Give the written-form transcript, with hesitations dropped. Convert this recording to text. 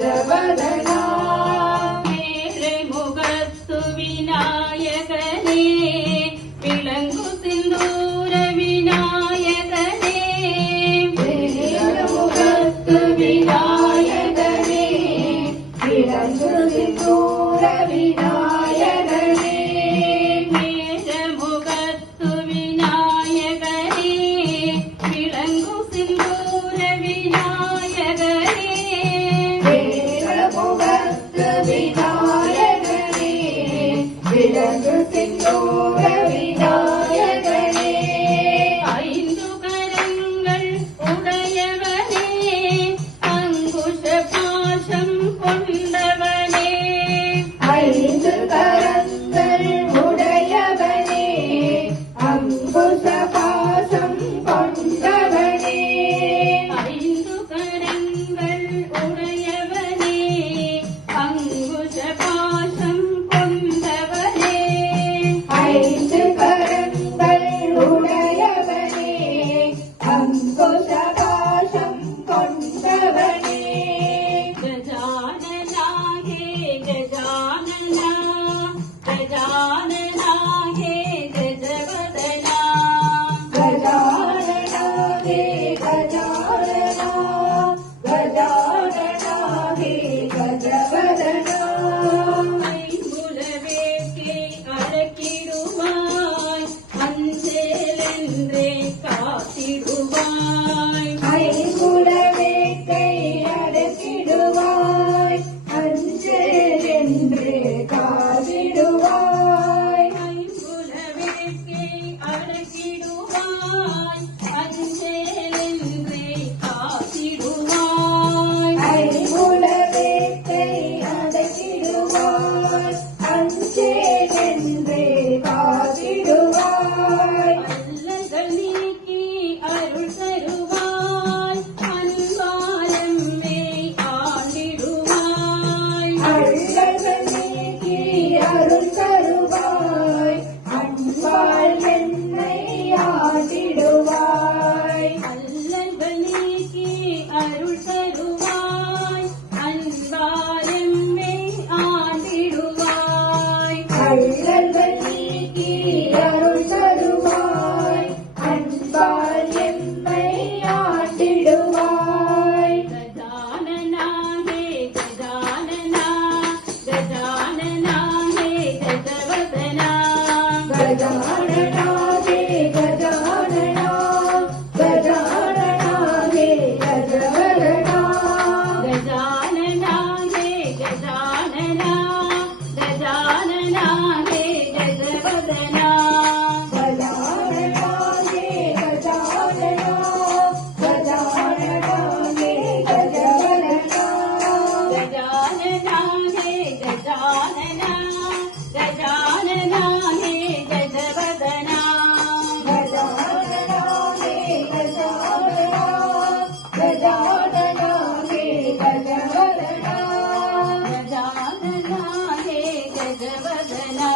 गजवदना मुगस्तु विनायकने विलंगु सिंदूर विनायकने मुगस्तु विनायकने विलंगु सिंदूर विनायकने मुगस्तु विनायकने विलंगु सिंदूर विनायकने मुगस्तु विनायकने विलंगु सिंदूर विनायकने ஐந்து கரங்கள் உடையவனே அங்குஷ பாசம் கொண்டவனே ஐந்து கரங்கள் உடையவனே அங்குஷ பாசம் கொண்டவனே ஐந்து கரங்கள் உடையவனே அங்குஷ பாசம் கொண்டவனே ஐந்து கரங்கள் உடையவனே அங்குஷ பாசம் கொண்டவனே गजानना हे गजानना गजानना हे गजवदना गजानना हे गजानना गजानना हे गजवदना ஐம்புலவேக்கை அடக்கிடுவாய் அஞ்சேலென்றே காத்திடுவாய் ஐங்குலவேக்கை அடக்கிடுவாய் அஞ்சேலென்று காத்திடுவாய் ஐம்புலவேக்கை அடக்கிடுவாய் அஞ்சேலென்றே காத்திடுவாய் ஐங்குலவேக்கை அடக்கிடுவாய் அஞ்சேலென்று காத்திடுவாய் அல்லல்கள் நீக்கி அருள் தருவாய் அன்பாலம்மே ஆண்டிடுவாய் அள்ளல்கள் நீக்கி அருள் தருவாய் அன்பால் என்னை ஆடிடுவாய் அல்லல்கள் நீக்கி அருள் தருவாய் அன்பாலம்மே ஆண்டிடுவாய் அள்ளல்கள் நீக்கி அருள் தருவாய் அன்பால் என்னை ஆடிடுவாய் गजानना हे गजानना गजानना हे गजवदना गजानना हे गजानना गजानना हे गजवदना गजानना हे गजानना गजानना हे गजवदना गजानना हे गजानना गजानना हे गजवदना गजानना हे गजानना गजानना हे गजवदना गजानना हे गजानना गजानना हे गजवदना गजानना हे गजवदना